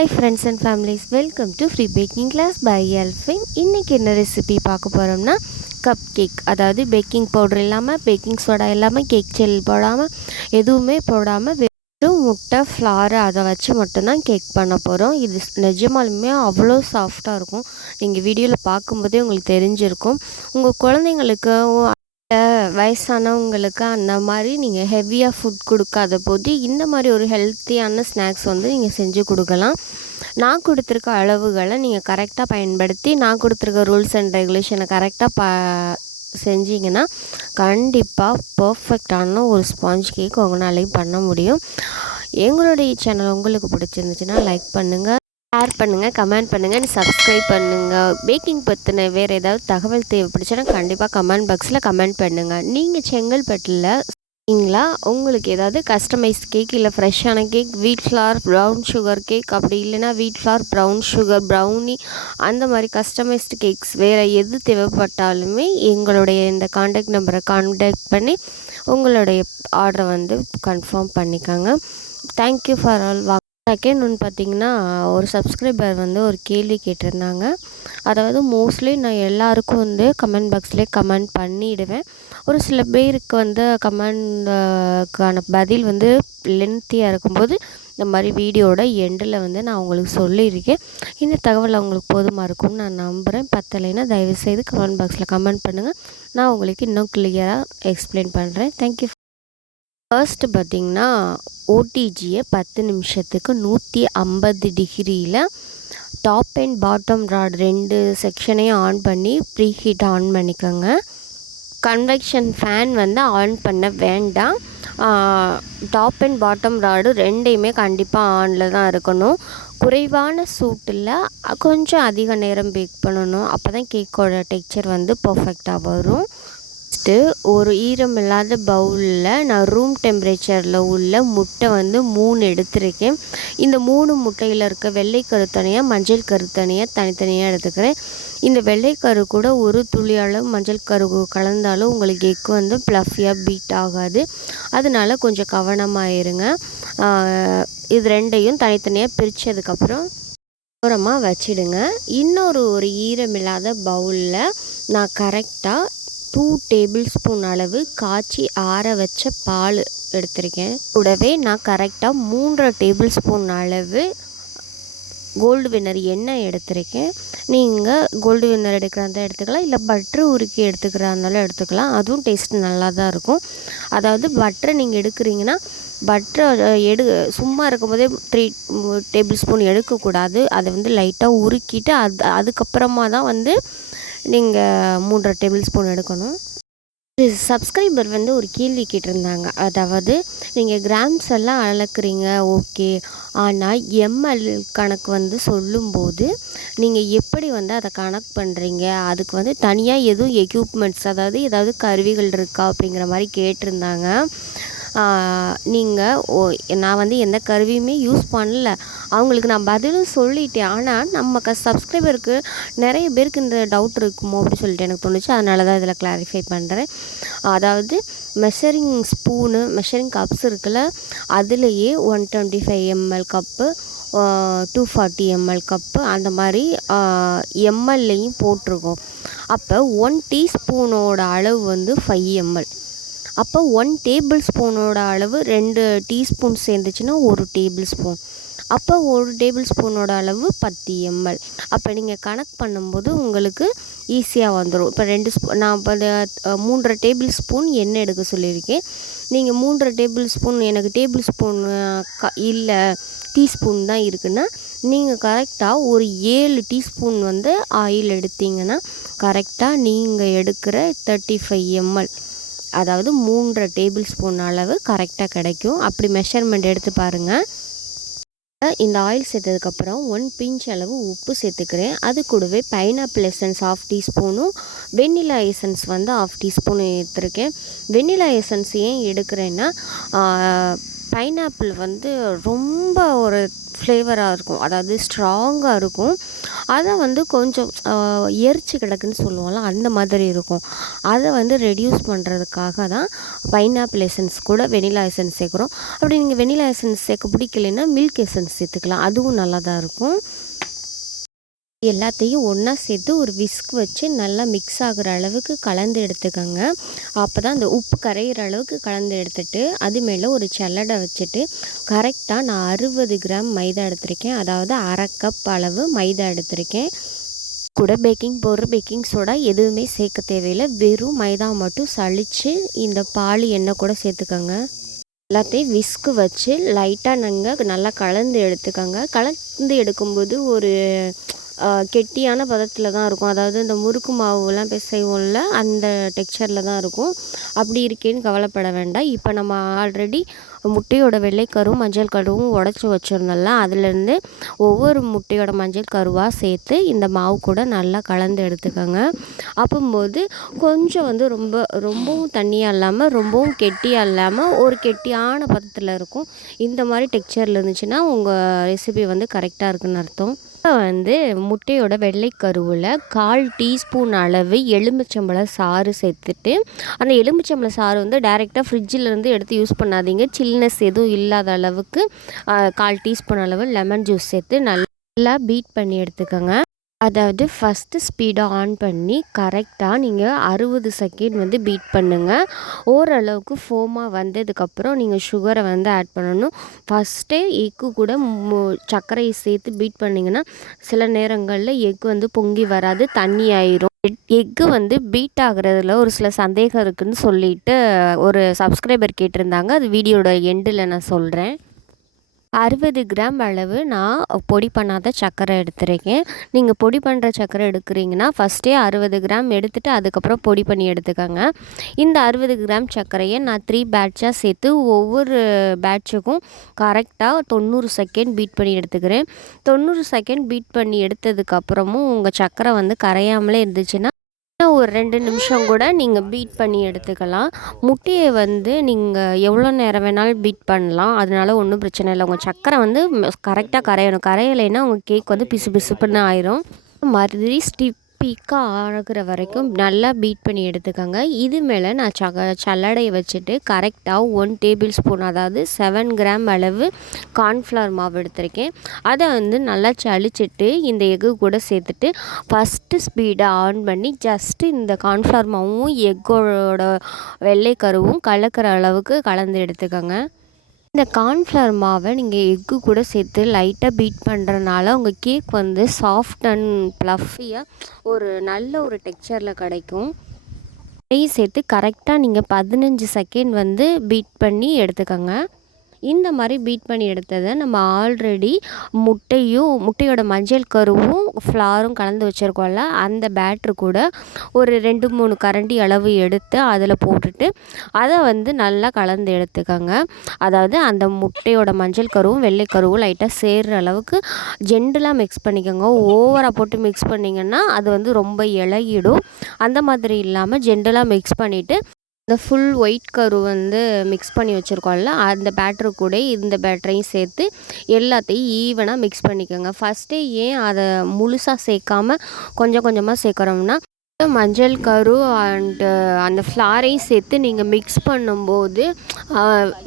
Hi friends and families, welcome to Free Baking Class by Elfin. இன்னைக்கு என்ன recipe பார்க்க போகிறோம்னா கப் கேக். அதாவது பேக்கிங் பவுடர் இல்லாமல், பேக்கிங் சோடா இல்லாமல், கேக் செல் போடாமல், எதுவுமே போடாமல் வெறும் முட்டை ஃப்ளார் அதை வச்சு மட்டும்தான் கேக் பண்ண போகிறோம். இது நிஜமாலுமே அவ்வளோ சாஃப்டாக இருக்கும். நீங்கள் வீடியோவில் பார்க்கும்போதே உங்களுக்கு தெரிஞ்சிருக்கும். உங்கள் குழந்தைங்களுக்கு வயசானவங்களுக்கு அந்த மாதிரி நீங்கள் ஹெவியாக ஃபுட் கொடுக்காத போது இந்த மாதிரி ஒரு ஹெல்த்தியான ஸ்நாக்ஸ் வந்து நீங்கள் செஞ்சு கொடுக்கலாம். நான் கொடுத்துருக்க அளவுகளை நீங்கள் கரெக்டாக பயன்படுத்தி நான் கொடுத்துருக்க ரூல்ஸ் அண்ட் ரெகுலேஷனை கரெக்டாக செஞ்சிங்கன்னா கண்டிப்பாக பர்ஃபெக்டான ஒரு ஸ்பாஞ்ச் கேக் உங்களாலையும் பண்ண முடியும். எங்களுடைய சேனல் உங்களுக்கு பிடிச்சிருந்துச்சுன்னா லைக் பண்ணுங்கள், ஷேர் பண்ணுங்கள், கமெண்ட் பண்ணுங்கள், சப்ஸ்கிரைப் பண்ணுங்கள். பேக்கிங் பற்றின வேறு ஏதாவது தகவல் தேவைப்படுச்சுன்னா கண்டிப்பாக கமெண்ட் பாக்ஸில் கமெண்ட் பண்ணுங்கள். நீங்கள் செங்கல்பட்டில் இருக்கீங்களா? உங்களுக்கு ஏதாவது கஸ்டமைஸ்ட் கேக் இல்லை ஃப்ரெஷ்ஷான கேக், வீட் ஃப்ளார் ப்ரௌன் சுகர் கேக், அப்படி இல்லைன்னா வீட் ஃப்ளார் ப்ரௌன் சுகர் ப்ரௌனி, அந்த மாதிரி கஸ்டமைஸ்டு கேக்ஸ் வேறு எது தேவைப்பட்டாலுமே எங்களுடைய இந்த காண்டாக்ட் நம்பரை காண்டாக்ட் பண்ணி உங்களுடைய ஆர்டரை வந்து கன்ஃபார்ம் பண்ணிக்கோங்க. Thank you for all. செகண்ட் ஒன்று பார்த்திங்கன்னா, ஒரு சப்ஸ்கிரைபர் வந்து ஒரு கேள்வி கேட்டிருந்தாங்க. அதாவது மோஸ்ட்லி நான் எல்லாருக்கும் வந்து கமெண்ட் பாக்ஸ்லேயே கமெண்ட் பண்ணிவிடுவேன். ஒரு சில பேருக்கு வந்து கமெண்ட்க்கான பதில் வந்து லென்த்தியாக இருக்கும்போது இந்த மாதிரி வீடியோட எண்டில் வந்து நான் உங்களுக்கு சொல்லியிருக்கேன். இந்த தகவல் அவங்களுக்கு போதுமாக இருக்கும்னு நான் நம்புகிறேன். பத்தலைன்னா தயவுசெய்து கமெண்ட் பாக்ஸில் கமெண்ட் பண்ணுங்கள். நான் உங்களுக்கு இன்னும் கிளியராக எக்ஸ்பிளைன் பண்ணுறேன். தேங்க்யூ. ஃபர்ஸ்ட்டு பார்த்திங்கன்னா, ஓடிஜியை 10 நிமிஷத்துக்கு 150 டிகிரியில் டாப் அண்ட் பாட்டம் ராட் 2 செக்ஷனையும் ஆன் பண்ணி ப்ரீ ஹீட் ஆன் பண்ணிக்கோங்க. கன்வெக்ஷன் ஃபேன் வந்து ஆன் பண்ண வேண்டாம். டாப் அண்ட் பாட்டம் ராடு ரெண்டையுமே கண்டிப்பாக ஆனில் தான் இருக்கணும். குறைவான சூட்டில் கொஞ்சம் அதிக நேரம் பேக் பண்ணணும். அப்போ தான் கேக்கோட டெக்ஸ்சர் வந்து பர்ஃபெக்டாக வரும். ஒரு ஈரமில்லாத பவுலில் நான் ரூம் டெம்பரேச்சரில் உள்ள முட்டை வந்து 3 எடுத்திருக்கேன். இந்த 3 முட்டையில் இருக்க வெள்ளை கரு தனியாக, மஞ்சள் கரு தனித்தனியாக எடுத்துக்கிறேன். இந்த வெள்ளைக்கரு கூட ஒரு துளி அளவு மஞ்சள் கரு கலந்தாலும் உங்களுக்கு எக் வந்து ப்ளஃபியாக பீட் ஆகாது. அதனால கொஞ்சம் கவனமாக இருங்க. இது ரெண்டையும் தனித்தனியாக பிரித்ததுக்கப்புறம் ஓரமாக வச்சிடுங்க. ஒரு ஈரமில்லாத பவுலில் நான் கரெக்டாக 2 டேபிள் ஸ்பூன் அளவு காய்ச்சி ஆற வச்ச பால் எடுத்திருக்கேன். கூடவே நான் கரெக்டாக 3 டேபிள் ஸ்பூன் அளவு கோல்டு வின்னர் எண்ணெய் எடுத்திருக்கேன். நீங்கள் கோல்டு வின்னர் எடுக்கிறதா எடுத்துக்கலாம், இல்லை பட்ரு உருக்கி எடுத்துக்கிறா இருந்தாலும் எடுத்துக்கலாம். அதுவும் டேஸ்ட் நல்லா தான் இருக்கும். அதாவது பட்டரை நீங்கள் எடுக்கிறீங்கன்னா பட்டரை சும்மா இருக்கும்போதே 3 டேபிள் ஸ்பூன் எடுக்கக்கூடாது. அதை வந்து லைட்டாக உருக்கிட்டு அதுக்கப்புறமா தான் வந்து நீங்கள் 3 டேபிள் ஸ்பூன் எடுக்கணும். சப்ஸ்கிரைபர் வந்து ஒரு கேள்வி கேட்டிருந்தாங்க. அதாவது நீங்கள் கிராம்ஸ் எல்லாம் அளக்குறீங்க, ஓகே, ஆனால் எம்எல் கணக்கு வந்து சொல்லும்போது நீங்கள் எப்படி வந்து அதை கணக்கு பண்ணுறீங்க? அதுக்கு வந்து தனியாக எதுவும் எக்யூப்மெண்ட்ஸ், அதாவது ஏதாவது கருவிகள் இருக்கா அப்படிங்கிற மாதிரி கேட்டிருந்தாங்க. நான் வந்து எந்த கருவியுமே யூஸ் பண்ணல. அவங்களுக்கு நான் பதிலும் சொல்லிட்டேன். ஆனால் நம்ம சப்ஸ்கிரைபருக்கு நிறைய பேருக்கு இந்த டவுட் இருக்குமோ அப்படின்னு சொல்லிட்டு எனக்கு தோணுச்சு. அதனால தான் இதில் கிளாரிஃபை பண்ணுறேன். அதாவது மெஷரிங் கப்ஸ் இருக்குல்ல, அதுலேயே 125 ml கப்பு, 240 ml கப்பு, அந்த மாதிரி எம்எல்லையும் போட்டிருக்கோம். அப்போ 1 டீஸ்பூனோட அளவு வந்து 5 ml. அப்போ 1 டேபிள் ஸ்பூனோட அளவு 2 டீஸ்பூன் சேர்ந்துச்சுன்னா 1 டேபிள் ஸ்பூன். அப்போ 1 டேபிள் ஸ்பூனோட அளவு 10 ml. அப்போ நீங்கள் கணக்கு பண்ணும்போது உங்களுக்கு ஈஸியாக வந்துடும். இப்போ 2 ஸ்பூன், நான் இப்போ 3 டேபிள் ஸ்பூன் எண்ணெய் எடுக்க சொல்லியிருக்கேன். நீங்கள் 3 டேபிள் ஸ்பூன், எனக்கு டேபிள் ஸ்பூன் இல்லை டீஸ்பூன் தான் இருக்குன்னா நீங்கள் கரெக்டாக ஒரு 7 டீஸ்பூன் வந்து ஆயில் எடுத்தீங்கன்னா கரெக்டாக நீங்கள் எடுக்கிற 35 ml, அதாவது 3 டேபிள் ஸ்பூன் அளவு கரெக்டாக கிடைக்கும். அப்படி மெஷர்மெண்ட் எடுத்து பாருங்கள். இந்த ஆயில் சேர்த்ததுக்கப்புறம் 1 பிஞ்ச் அளவு உப்பு சேர்த்துக்கிறேன். அது கூடவே பைனாப்பிள் எசன்ஸ் 1/2 டீஸ்பூனும், வெண்ணிலா எசன்ஸ் வந்து 1/2 டீஸ்பூன் எடுத்துருக்கேன். வெண்ணிலா எசன்ஸ் ஏன் எடுக்கிறேன்னா, பைனாப்பிள் வந்து ரொம்ப ஒரு ஃப்ளேவராக இருக்கும், அதாவது ஸ்ட்ராங்காக இருக்கும். அதை வந்து கொஞ்சம் எரிச்சு கிடக்குன்னு சொல்லுவோம்ல, அந்த மாதிரி இருக்கும். அதை வந்து ரெடியூஸ் பண்ணுறதுக்காக தான் பைனாப்பிள் எசன்ஸ் கூட வெனிலா எசன்ஸ் சேர்க்குறோம். அப்படி நீங்கள் வெனிலா எசன்ஸ் சேர்க்க பிடிக்கலைன்னா மில்க் எசன்ஸ் சேர்த்துக்கலாம், அதுவும் நல்லா தான் இருக்கும். எல்லாத்தையும் ஒன்றா சேர்த்து ஒரு விஸ்க் வச்சு நல்லா மிக்ஸ் ஆகிற அளவுக்கு கலந்து எடுத்துக்கோங்க. அப்போ தான் அந்த உப்பு கரையிற அளவுக்கு கலந்து எடுத்துட்டு அது மேலே ஒரு சல்லடை வச்சுட்டு கரெக்டாக நான் 60 கிராம் மைதா எடுத்திருக்கேன், அதாவது அரை கப் அளவு மைதா எடுத்திருக்கேன். கூட பேக்கிங் பவுடர், பேக்கிங் சோடா எதுவுமே சேர்க்க தேவையில்லை, வெறும் மைதா மட்டும் சலித்து இந்த பால் எண்ணெய் கூட சேர்த்துக்கோங்க. எல்லாத்தையும் விஸ்க்கு வச்சு லைட்டாக நீங்கள் நல்லா கலந்து எடுத்துக்கோங்க. கலந்து எடுக்கும்போது ஒரு கெட்டியான பதத்தில் தான் இருக்கும், அதாவது இந்த முறுக்கு மாவுலாம் பிசைவோம்ல அந்த டெக்ஸ்சரில் தான் இருக்கும். அப்படி இருக்கேன்னு கவலைப்பட வேண்டாம். இப்போ நம்ம ஆல்ரெடி முட்டையோட வெள்ளைக்கருவும் மஞ்சள் கருவும் உடச்சி வச்சுருந்தோம்ல, அதுலேருந்து ஒவ்வொரு முட்டையோட மஞ்சள் கருவாக சேர்த்து இந்த மாவு கூட நல்லா கலந்து எடுத்துக்கோங்க. அப்போது கொஞ்சம் வந்து ரொம்பவும் தண்ணியாக இல்லாமல் ரொம்பவும் கெட்டியாக இல்லாமல் ஒரு கெட்டியான பதத்தில் இருக்கும். இந்த மாதிரி டெக்ஸ்சரில் இருந்துச்சுன்னா உங்கள் ரெசிபி வந்து கரெக்டாக இருக்குன்னு அர்த்தம். இப்போ வந்து முட்டையோட வெள்ளைக்கருவில் 1/4 டீஸ்பூன் அளவு எலுமிச்சம்பழ சாறு சேர்த்துட்டு, அந்த எலுமிச்சம்பழ சாறு வந்து டைரெக்டாக ஃப்ரிட்ஜிலேருந்து எடுத்து யூஸ் பண்ணாதீங்க. சில்னஸ் எதுவும் இல்லாத அளவுக்கு 1/4 டீஸ்பூன் அளவு லெமன் ஜூஸ் சேர்த்து நல்லா பீட் பண்ணி எடுத்துக்கோங்க. அதாவது ஃபஸ்ட்டு ஸ்பீடை ஆன் பண்ணி கரெக்டாக நீங்கள் 60 செகண்ட் வந்து பீட் பண்ணுங்கள். ஓரளவுக்கு ஃபோமாக வந்ததுக்கப்புறம் நீங்கள் சுகரை வந்து ஆட் பண்ணணும். ஃபஸ்ட்டே எக்கு கூட சர்க்கரையை சேர்த்து பீட் பண்ணிங்கன்னா சில நேரங்களில் எக் வந்து பொங்கி வராது, தண்ணி ஆயிரும். எக்கு வந்து பீட் ஆகுறதுல ஒரு சில சந்தேகம் இருக்குதுன்னு சொல்லிட்டு ஒரு சப்ஸ்கிரைபர் கேட்டிருந்தாங்க, அது வீடியோட எண்டில் நான் சொல்கிறேன். 60 கிராம் அளவு நான் பொடி பண்ணாத சர்க்கரை எடுத்துருக்கேன். நீங்கள் பொடி பண்ணுற சர்க்கரை எடுக்கிறீங்கன்னா ஃபஸ்ட்டே 60 கிராம் எடுத்துகிட்டு அதுக்கப்புறம் பொடி பண்ணி எடுத்துக்கோங்க. இந்த 60 கிராம் சர்க்கரையை நான் 3 பேட்சாக சேர்த்து ஒவ்வொரு பேட்சுக்கும் கரெக்டாக 90 செகண்ட் பீட் பண்ணி எடுத்துக்கிறேன். 90 செகண்ட் பீட் பண்ணி எடுத்ததுக்கப்புறமும் உங்கள் சர்க்கரை வந்து கரையாமலே இருந்துச்சுன்னா ஒரு 2 நிமிஷம் கூட நீங்கள் பீட் பண்ணி எடுத்துக்கலாம். முட்டையை வந்து நீங்கள் எவ்வளோ நேரம் வேணாலும் பீட் பண்ணலாம், அதனால ஒன்றும் பிரச்சனை இல்லை. உங்கள் சர்க்கரை வந்து கரெக்டாக கரையணும், கரையலைன்னா உங்கள் கேக் வந்து பிசு பிசுப்புன்னு ஆயிரும். மாதிரி ஸ்டிப்பிக்காக ஆகிற வரைக்கும் நல்லா பீட் பண்ணி எடுத்துக்கோங்க. இது மேலே நான் சல்லடையை வச்சுட்டு கரெக்டாக 1 டேபிள் ஸ்பூன், அதாவது 7 கிராம் அளவு கார்ன்ஃப்ளவர் மாவு எடுத்திருக்கேன். அதை வந்து நல்லா சளிச்சிட்டு இந்த எக்கு கூட சேர்த்துட்டு ஃபஸ்ட்டு ஸ்பீடை ஆன் பண்ணி ஜஸ்ட்டு இந்த கார்ன்ஃப்ளவர் மாவும் எக்கோட வெள்ளைக்கருவும் கலக்கிற அளவுக்கு கலந்து எடுத்துக்கோங்க. இந்த கார்ன்ஃப்ளவர் மாவை நீங்கள் எக்கு கூட சேர்த்து லைட்டாக பீட் பண்ணுறனால உங்கள் கேக் வந்து சாஃப்ட் அண்ட் ப்ளஃபியாக ஒரு நல்ல ஒரு டெக்ஸ்சரில் கிடைக்கும். அதையும் சேர்த்து கரெக்டாக நீங்கள் 15 செகண்ட் வந்து பீட் பண்ணி எடுத்துக்கோங்க. இந்த மாதிரி பீட் பண்ணி எடுத்ததை நம்ம ஆல்ரெடி முட்டையோட மஞ்சள் கருவும் ஃப்ளாரும் கலந்து வச்சுருக்கோம்ல, அந்த பேட்ரு கூட ஒரு 2-3 கரண்டி அளவு எடுத்து அதில் போட்டுட்டு அதை வந்து நல்லா கலந்து எடுத்துக்கோங்க. அதாவது அந்த முட்டையோட மஞ்சள் கருவும் வெள்ளைக்கருவும் லைட்டாக சேர்கிற அளவுக்கு ஜென்டலாக மிக்ஸ் பண்ணிக்கோங்க. ஓவராக போட்டு மிக்ஸ் பண்ணிங்கன்னா அது வந்து ரொம்ப இலகிடும். அந்த மாதிரி இல்லாமல் ஜென்டலாக மிக்ஸ் பண்ணிவிட்டு இந்த ஃபுல் ஒயிட் கரு வந்து மிக்ஸ் பண்ணி வச்சுருக்கோம்ல, அந்த பேட்டரு கூட இந்த பேட்டரையும் சேர்த்து எல்லாத்தையும் ஈவனாக மிக்ஸ் பண்ணிக்கோங்க. ஃபஸ்ட்டே ஏன் அதை முழுசாக சேர்க்காம கொஞ்சம் கொஞ்சமாக சேர்க்குறோம்னா, மஞ்சள் கரு அண்டு அந்த ஃப்ளாரையும் சேர்த்து நீங்கள் மிக்ஸ் பண்ணும்போது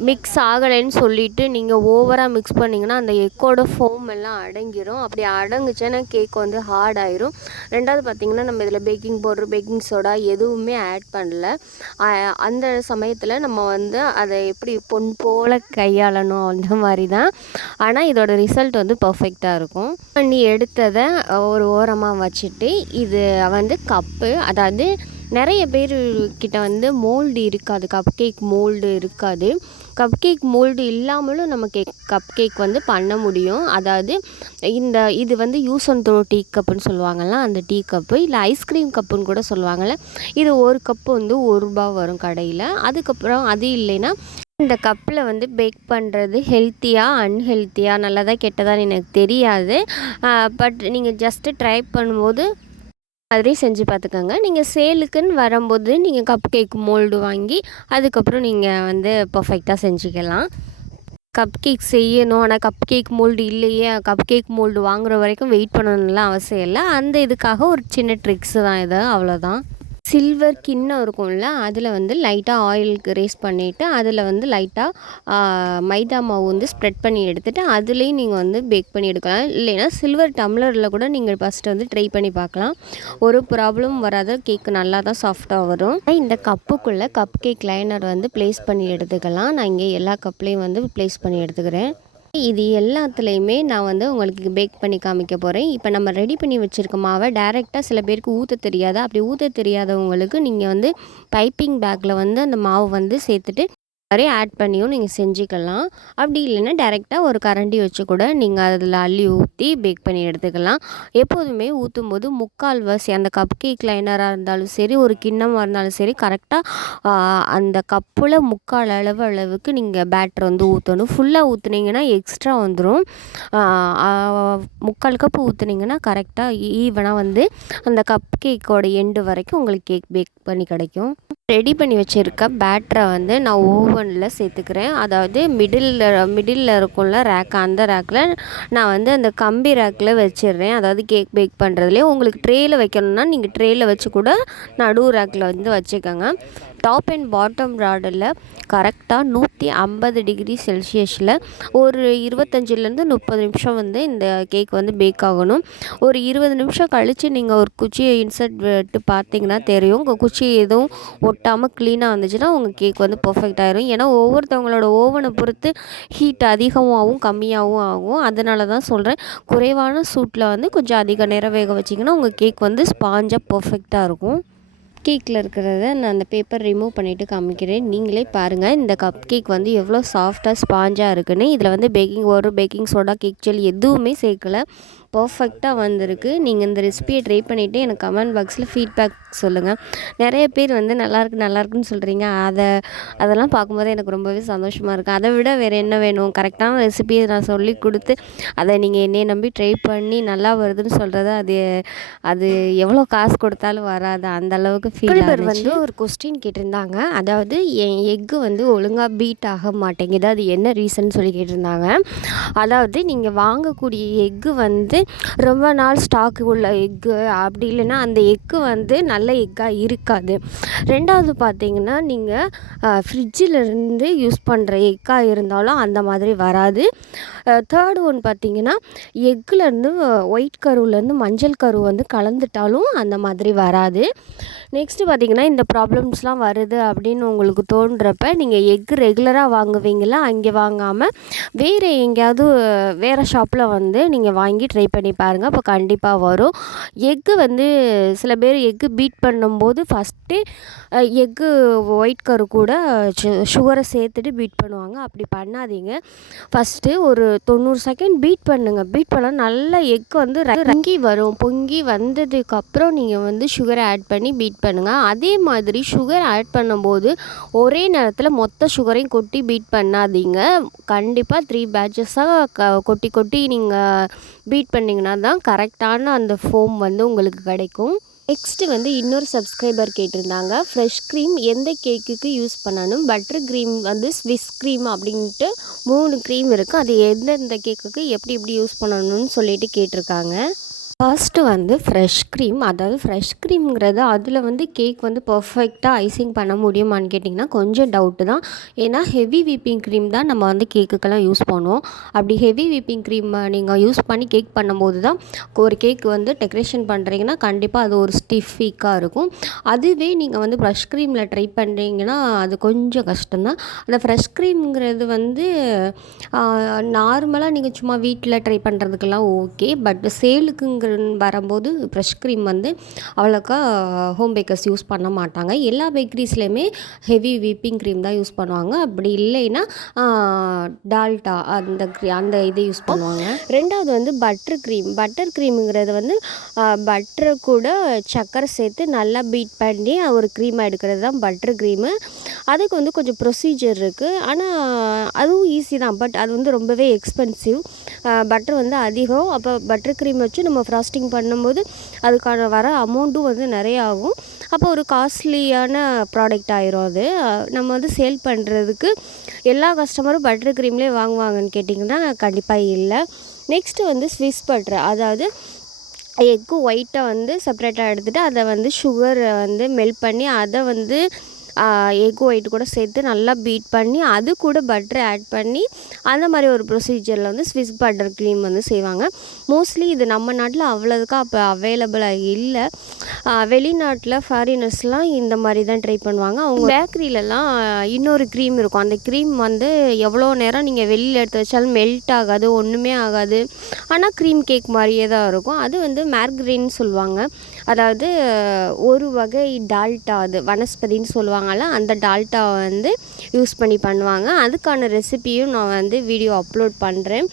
மிக்ஸ் ஆகலைன்னு சொல்லிவிட்டு நீங்கள் ஓவராக மிக்ஸ் பண்ணிங்கன்னா அந்த எக்கோட ஃபோம் எல்லாம் அடங்கிடும். அப்படி அடங்குச்சுன்னா கேக் வந்து ஹார்ட் ஆயிரும். ரெண்டாவது பார்த்திங்கன்னா நம்ம இதில் பேக்கிங் பவுடர், பேக்கிங் சோடா எதுவுமே ஆட் பண்ணல. அந்த சமயத்தில் நம்ம வந்து அதை எப்படி பொன் போல் கையாளணும் அந்த மாதிரி தான். ஆனால் இதோட ரிசல்ட் வந்து பர்ஃபெக்டாக இருக்கும். பண்ணி எடுத்ததை ஒரு ஓரமாக வச்சுட்டு இது வந்து கப்பு, அதாவது நிறைய பேர்கிட்ட வந்து மோல்டு இருக்காது, கப் கேக் மோல்டு இருக்காது. கப் கேக் மோல்டு இல்லாமலும் நம்ம கப் கேக் வந்து பண்ண முடியும். அதாவது இது வந்து யூஸ் அண்ட் த்ரோ டீ கப்புன்னு சொல்லுவாங்கள்ல, அந்த டீ கப்பு இல்லை ஐஸ்கிரீம் கப்புன்னு கூட சொல்லுவாங்கள்ல, இது ஒரு கப்பு வந்து ₹1 வரும் கடையில். அதுக்கப்புறம் அது இல்லைன்னா இந்த கப்பில் வந்து பேக் பண்ணுறது ஹெல்த்தியாக அன்ஹெல்த்தியாக நல்லதா கெட்டதான்னு எனக்கு தெரியாது. பட் நீங்கள் ஜஸ்ட்டு ட்ரை பண்ணும்போது மாதிரி செஞ்சு பார்த்துக்கோங்க. நீங்கள் சேலுக்குன்னு வரும்போது நீங்கள் கப் கேக் மோல்டு வாங்கி அதுக்கப்புறம் நீங்கள் வந்து பர்ஃபெக்டாக செஞ்சுக்கலாம். கப் கேக் செய்யணும், ஆனால் கப் கேக் மோல்டு இல்லையே, கப் கேக் மோல்டு வாங்குற வரைக்கும் வெயிட் பண்ணணும்லாம் அவசியம் இல்லை. அந்த இதுக்காக ஒரு சின்ன ட்ரிக்ஸு தான் இது, அவ்வளோதான். சில்வர் கிண்ணம் இருக்கும்ல, அதில் வந்து லைட்டாக ஆயில் கிரீஸ் பண்ணிவிட்டு அதில் வந்து லைட்டாக மைதா மாவு வந்து ஸ்ப்ரெட் பண்ணி எடுத்துகிட்டு அதுலேயும் நீங்கள் வந்து பேக் பண்ணி எடுக்கலாம். இல்லைன்னா சில்வர் டம்ளரில் கூட நீங்கள் ஃபஸ்ட்டு வந்து ட்ரை பண்ணி பார்க்கலாம். ஒரு ப்ராப்ளம் வராத, கேக் நல்லா தான் சாஃப்டாக வரும். இந்த கப்புக்குள்ளே கப் கேக் லைனர் வந்து ப்ளேஸ் பண்ணி எடுத்துக்கலாம். நான் இங்கே எல்லா கப்லேயும் வந்து ப்ளேஸ் பண்ணி எடுத்துக்கிறேன். இது எல்லாத்துலேயுமே நான் வந்து உங்களுக்கு பேக் பண்ணி காமிக்க போகிறேன். இப்போ நம்ம ரெடி பண்ணி வச்சுருக்க மாவை டைரெக்டாக சில பேருக்கு ஊற்ற தெரியாது. அப்படி ஊற்ற தெரியாதவங்களுக்கு நீங்கள் வந்து பைப்பிங் பேக்கில் வந்து அந்த மாவு வந்து சேர்த்துட்டு நிறைய ஆட் பண்ணியும் நீங்கள் செஞ்சுக்கலாம். அப்படி இல்லைன்னா டைரெக்டாக ஒரு கரண்டி வச்சு கூட நீங்கள் அதில் அள்ளி ஊற்றி பேக் பண்ணி எடுத்துக்கலாம். எப்போதுமே ஊற்றும்போது முக்கால்வாசி அந்த கப் கேக் லைனராக இருந்தாலும் சரி, ஒரு கிண்ணமாக இருந்தாலும் சரி, கரெக்டாக அந்த கப்பில் முக்கால் அளவுக்கு நீங்கள் பேட்டர் வந்து ஊற்றணும். ஃபுல்லாக ஊற்றுனீங்கன்னா எக்ஸ்ட்ரா வந்துடும். முக்கால் கப்பு ஊற்றுனீங்கன்னா கரெக்டாக ஈவனாக வந்து அந்த கப் கேக்கோட எண்டு வரைக்கும் உங்களுக்கு கேக் பேக் பண்ணி கிடைக்கும். ரெடி பண்ணி வச்சுருக்க பேட்டரை வந்து நான் ஓவனில் சேர்த்துக்கிறேன். அதாவது மிடில் இருக்கும்ல ரேக், அந்த ரேக்கில் நான் வந்து அந்த கம்பி ரேக்கில் வச்சிடுறேன். அதாவது கேக் பேக் பண்ணுறதுலேயே உங்களுக்கு ட்ரேயில் வைக்கணும்னா நீங்கள் ட்ரேயில் வச்சு கூட நடு ரேக்கில் வந்து வச்சுக்கோங்க. டாப் அண்ட் பாட்டம் ராடில் கரெக்டாக 150 டிகிரி செல்சியஸில் ஒரு 25லேருந்து 30 நிமிஷம் வந்து இந்த கேக் வந்து பேக் ஆகணும். ஒரு 20 நிமிஷம் கழித்து நீங்கள் ஒரு குச்சியை இன்சர்ட் விட்டு பார்த்தீங்கன்னா தெரியும். உங்கள் குச்சி எதுவும் ஒட்டாமல் க்ளீனாக வந்துச்சுன்னா உங்கள் கேக் வந்து பர்ஃபெக்ட் ஆயிரும். ஏன்னா ஒவ்வொருத்தவங்களோட ஓவனை பொறுத்து ஹீட் அதிகமாகவும் கம்மியாகவும் ஆகும். அதனால தான் சொல்கிறேன், குறைவான சூட்டில் வந்து கொஞ்சம் அதிக நேரம் வேக வச்சிங்கன்னா உங்கள் கேக் வந்து ஸ்பாஞ்சாக பர்ஃபெக்டாக இருக்கும். கேக்கில் இருக்கிறத நான் அந்த பேப்பர் ரிமூவ் பண்ணிவிட்டு காமிக்கிறேன். நீங்களே பாருங்கள் இந்த கப் கேக் வந்து எவ்வளோ சாஃப்டாக ஸ்பாஞ்சாக இருக்குன்னு. இதில் வந்து பேக்கிங் சோடா, கேக் ஜெல் எதுவுமே சேர்க்கலை. பர்ஃபெக்டாக வந்திருக்கு. நீங்கள் இந்த ரெசிபியை ட்ரை பண்ணிவிட்டு எனக்கு கமெண்ட் பாக்ஸில் ஃபீட்பேக் சொல்லுங்கள். நிறைய பேர் வந்து நல்லாயிருக்குன்னு சொல்கிறீங்க. அதெல்லாம் பார்க்கும்போது எனக்கு ரொம்பவே சந்தோஷமாக இருக்குது. அதை விட வேறு என்ன வேணும்? கரெக்டான ரெசிபியை நான் சொல்லி கொடுத்து அதை நீங்கள் என்னையை நம்பி ட்ரை பண்ணி நல்லா வருதுன்னு சொல்கிறது, அது எவ்வளோ காசு கொடுத்தாலும் வராது. அந்தளவுக்கு ஃபீல் வந்து ஒரு கொஸ்டின் கேட்டிருந்தாங்க. அதாவது என் எக்கு வந்து ஒழுங்காக பீட் ஆக மாட்டேங்குது, அது என்ன ரீசன் சொல்லி கேட்டிருந்தாங்க. அதாவது நீங்கள் வாங்கக்கூடிய எக்கு வந்து ரொம்ப நாள் ஸ்டாக்கு உள்ள எக்கு, அப்படி இல்லைன்னா அந்த எக்கு வந்து நல்ல எக்காக இருக்காது. ரெண்டாவது பார்த்தீங்கன்னா நீங்கள் ஃப்ரிட்ஜிலேருந்து யூஸ் பண்ணுற எக்காக இருந்தாலும் அந்த மாதிரி வராது. தேர்டு ஒன் பார்த்தீங்கன்னா எக்குலேருந்து ஒயிட் கருவிலேருந்து மஞ்சள் கரு வந்து கலந்துட்டாலும் அந்த மாதிரி வராது. நெக்ஸ்ட்டு பார்த்திங்கன்னா இந்த ப்ராப்ளம்ஸ்லாம் வருது அப்படின்னு உங்களுக்கு தோன்றப்ப நீங்கள் எக்கு ரெகுலராக வாங்குவீங்களா, அங்கே வாங்காமல் வேறு எங்கேயாவது வேறு ஷாப்பில் வந்து நீங்கள் வாங்கி ட்ரை பண்ணி பாருங்கள். அப்போ கண்டிப்பாக வரும். எக்கு வந்து சில பேர் எக்கு பீட் பண்ணும்போது ஃபஸ்ட்டு எக்கு ஒயிட் கரு கூட சுகரை சேர்த்துட்டு பீட் பண்ணுவாங்க. அப்படி பண்ணாதீங்க. ஃபஸ்ட்டு ஒரு 90 செகண்ட் பீட் பண்ணுங்கள். பீட் பண்ணால் நல்லா எக்கு வந்து பொங்கி வரும். பொங்கி வந்ததுக்கப்புறம் நீங்கள் வந்து சுகரை ஆட் பண்ணி பீட் பண்ணுங்கள். அதே மாதிரி சுகர் ஆட் பண்ணும்போது ஒரே நேரத்தில் மொத்த சுகரையும் கொட்டி பீட் பண்ணாதீங்க. கண்டிப்பாக 3 பேட்சஸாக கொட்டி நீங்கள் பீட் பண்ணிங்கன்னா தான் கரெக்டான அந்த ஃபோம் வந்து உங்களுக்கு கிடைக்கும். நெக்ஸ்ட்டு வந்து இன்னொரு சப்ஸ்கிரைபர் கேட்டிருந்தாங்க, ஃப்ரெஷ் க்ரீம் எந்த கேக்குக்கு யூஸ் பண்ணணும், பட்டர் க்ரீம் வந்து ஸ்விஸ் க்ரீம் அப்படின்ட்டு 3 க்ரீம் இருக்குது, அது எந்தெந்த கேக்குக்கு எப்படி யூஸ் பண்ணணும்னு சொல்லிட்டு கேட்டிருக்காங்க. ஃபர்ஸ்ட்டு வந்து ஃப்ரெஷ் க்ரீம். அதாவது ஃப்ரெஷ் க்ரீம்ங்கிறது அதில் வந்து கேக் வந்து பர்ஃபெக்டாக ஐசிங் பண்ண முடியுமான்னு கேட்டிங்கன்னா கொஞ்சம் டவுட்டு தான். ஏன்னா ஹெவி விப்பிங் க்ரீம் தான் நம்ம வந்து கேக்குக்கெல்லாம் யூஸ் பண்ணுவோம். அப்படி ஹெவி விப்பிங் க்ரீம் நீங்கள் யூஸ் பண்ணி கேக் பண்ணும்போது தான் ஒரு கேக் வந்து டெக்கரேஷன் பண்ணுறீங்கன்னா கண்டிப்பாக அது ஒரு ஸ்டிஃபிக்காக இருக்கும். அதுவே நீங்கள் வந்து ஃப்ரெஷ் க்ரீமில் ட்ரை பண்ணுறீங்கன்னா அது கொஞ்சம் கஷ்டம்தான். அந்த ஃப்ரெஷ் க்ரீம்ங்கிறது வந்து நார்மலாக நீங்கள் சும்மா வீட்டில் ட்ரை பண்ணுறதுக்கெல்லாம் ஓகே. பட் சேலுக்குங்க வரும்போது ஃப்ரெஷ் க்ரீம் வந்து அவ்வளோக்கா ஹோம் பேக்கர்ஸ் யூஸ் பண்ண மாட்டாங்க. எல்லா பேக்கரிஸ்லையுமே ஹெவி விப்பிங் க்ரீம் தான் யூஸ் பண்ணுவாங்க. அப்படி இல்லைன்னா டால்டா அந்த இது யூஸ் பண்ணுவாங்க. ரெண்டாவது வந்து பட்டர் க்ரீமுங்கிறது வந்து பட்டரை கூட சர்க்கரை சேர்த்து நல்லா பீட் பண்ணி ஒரு க்ரீமாக எடுக்கிறது தான் பட்டர் க்ரீமு. அதுக்கு வந்து கொஞ்சம் ப்ரொசீஜர் இருக்குது. ஆனால் அதுவும் ஈஸி தான். பட் அது வந்து ரொம்பவே எக்ஸ்பென்சிவ். பட்டர் வந்து அதிகம். அப்போ பட்டர் க்ரீம் வச்சு நம்ம ஃப்ராஸ்டிங் பண்ணும்போது அதுக்கான வர அமௌண்ட்டும் வந்து நிறைய ஆகும். அப்போ ஒரு காஸ்ட்லியான ப்ராடக்ட் ஆயிரும் அது. நம்ம வந்து சேல் பண்ணுறதுக்கு எல்லா கஸ்டமரும் பட்டர் க்ரீம்லேயே வாங்குவாங்கன்னு கேட்டிங்கன்னா கண்டிப்பாக இல்லை. நெக்ஸ்ட்டு வந்து ஸ்விஸ் பட்டர், அதாவது எக்கு ஒயிட்டை வந்து செப்ரேட்டாக எடுத்துகிட்டு அதை வந்து சுகரை வந்து மெல்ட் பண்ணி அதை வந்து எக் ஒயிட் கூட சேர்த்து நல்லா பீட் பண்ணி அது கூட பட்டர் ஆட் பண்ணி அந்த மாதிரி ஒரு ப்ரொசீஜரில் வந்து ஸ்விஸ் பட்டர் க்ரீம் வந்து செய்வாங்க. மோஸ்ட்லி இது நம்ம நாட்டில் அவ்வளோதுக்கா அப்போ அவைலபிளாக இல்லை. வெளிநாட்டில் ஃபாரினர்ஸ்லாம் இந்த மாதிரி தான் ட்ரை பண்ணுவாங்க. அவங்க பேக்கரியிலலாம் இன்னொரு க்ரீம் இருக்கும். அந்த க்ரீம் வந்து எவ்வளோ நேரம் நீங்கள் வெளியில் எடுத்து வச்சாலும் மெல்ட் ஆகாது, ஒன்றுமே ஆகாது. ஆனால் க்ரீம் கேக் மாதிரியே தான் இருக்கும். அது வந்து மேர்கரின்னு சொல்லுவாங்க. அதாவது ஒரு வகை டால்டா, அது வனஸ்பதின்னு சொல்லுவாங்கள்ல, அந்த டால்டாவை வந்து யூஸ் பண்ணி பண்ணுவாங்க. அதுக்கான ரெசிபியும் நான் வந்து வீடியோ அப்லோட் பண்ணுறேன்.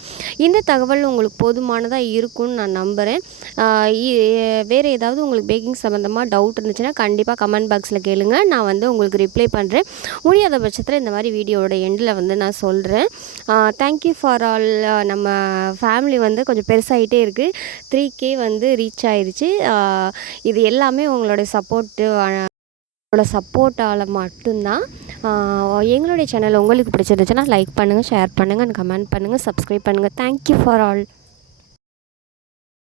இந்த தகவல் உங்களுக்கு போதுமானதாக இருக்கும்னு நான் நம்புகிறேன். வேறு ஏதாவது உங்களுக்கு பேக்கிங் சம்மந்தமாக டவுட் இருந்துச்சுன்னா கண்டிப்பாக கமெண்ட் பாக்ஸில் கேளுங்க. நான் வந்து உங்களுக்கு ரிப்ளை பண்ணுறேன். முடியாத பட்சத்தில் இந்த மாதிரி வீடியோவோட எண்டில் வந்து நான் சொல்கிறேன். Thank you for all. நம்ம ஃபேமிலி வந்து கொஞ்சம் பெருசாகிட்டே இருக்குது. 3K வந்து ரீச் ஆயிடுச்சு. இது எல்லாமே உங்களுடைய சப்போர்ட்டால் மட்டும்தான். எங்களுடைய சேனல் உங்களுக்கு பிடிச்சிருந்துச்சுன்னா லைக் பண்ணுங்கள், ஷேர் பண்ணுங்கள், கமெண்ட் பண்ணுங்கள், சப்ஸ்கிரைப் பண்ணுங்கள். Thank you for all.